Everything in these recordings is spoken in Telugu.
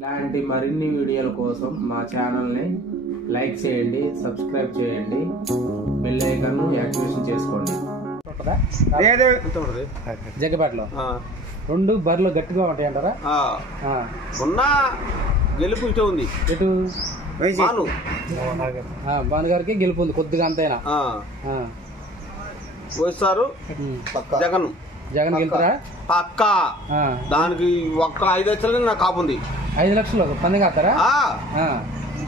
ఇలాంటి మరిన్ని వీడియోల కోసం మా ఛానల్ని లైక్ చేయండి, సబ్స్క్రైబ్ చేయండి, బెల్ ఐకాన్ యాక్టివేషన్ చేసుకోండి. జగ్గపేటలో 2 బర్రెలు గట్టిగా ఉంటాయి అంటారా? ఉన్న గెలుపు ఇటు ఉంది. ఎటు భాను గారికి గెలుపు ఉంది కొద్దిగా అంతేనా? వస్తారు జగన్ జగన్ గెలుపురా పక్క. దానికి ఒక్క 5 లక్షలు నాకు కాపుంది. 5 లక్షలు పంది కాస్తారా?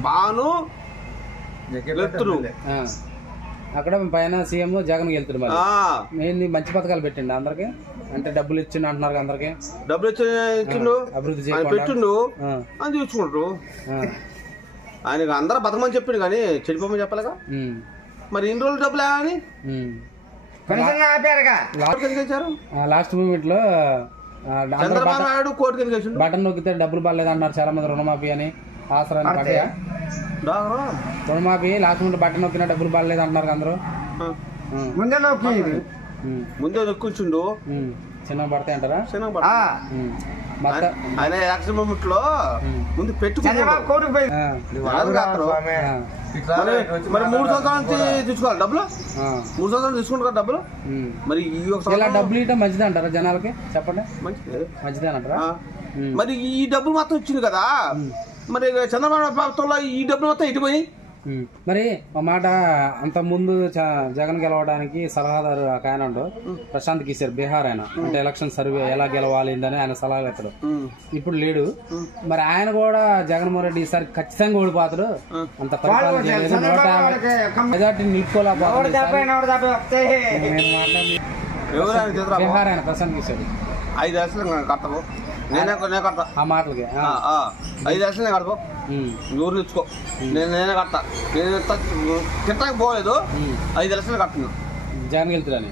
బాను గెలుతురు అక్కడ పైన సీఎం జగన్ గెలుతురు. మరి మంచి పథకాలు పెట్టండి అందరికి, అంటే డబ్బులు ఇచ్చిండు అంటున్నారు అందరికి. డబ్బులు ఇచ్చిండు, అభివృద్ధి పెట్టిండు అని చూసుకుంటారు. ఆయనకు అందరూ బతకమని చెప్పిండు కానీ చెడిపోమని చెప్పలేగా. మరి ఇన్ని రోజులు డబ్బులు అని లాస్ట్ మూమెంట్ లో చంద్రబాబు నాయుడు కోర్టు కింద వేసిండు. బటన్ నొక్కితే డబ్బులు పడలేదు అన్నారు చాలా మంది. రుణమాఫీ అని ఆసరా రుణమాఫీ లాస్ట్ మూమెంట్ బటన్ నొక్కినా డబ్బులు పడలేదు అంటున్నారు అందరూ. ముందే నొక్కించుండు, చిన్న పడతాయి అంటారా? ఆయన యాక్సిడెంట్ మూమెంట్ లో ముందు పెట్టుకున్నాడు. మరి 3 సంవత్సరాల నుంచి తీసుకోవాలి డబ్బులు. 3 సంవత్సరాలు తీసుకుంటారు డబ్బులు. మరి ఇలా డబ్బులు ఇవ్వడం మంచిదే అంటారా జనాలకి? చెప్పండి. మంచిదే అంటారా? మరి ఈ డబ్బులు మొత్తం ఇచ్చింది కదా, మరి చంద్రబాబు ప్రభుత్వంలో ఈ డబ్బులు మొత్తం ఇటుపోయి. మరి మా మాట అంత ముందు జగన్ గెలవడానికి సలహాదారు ఒక ఆయన ఉండు, ప్రశాంత్ కిషోర్, బీహార్ ఆయన. అంటే ఎలక్షన్ సర్వే ఎలా గెలవాలి అని ఆయన సలహా ఇస్తాడు. ఇప్పుడు లేడు. మరి ఆయన కూడా జగన్మోహన్ రెడ్డి ఈసారి ఖచ్చితంగా ఓడిపోతాడు. అంత పరిపాలన చేయలేదు, 150 మెజార్టీ నిలుపుకోలేకపోతాడు. బీహార్ ఆయన ప్రశాంత్ కిషోర్ 5 లక్షలు కట్టవు. నేనే కడతా ఆ మాటలకి. 5 లక్షలు నేను కడతావు, ఊరు తెచ్చుకో. నేనే కడతా. నేను తిట్టడానికి పోలేదు, 5 లక్షలు కట్టినా. జగన్ వెళ్తాడని.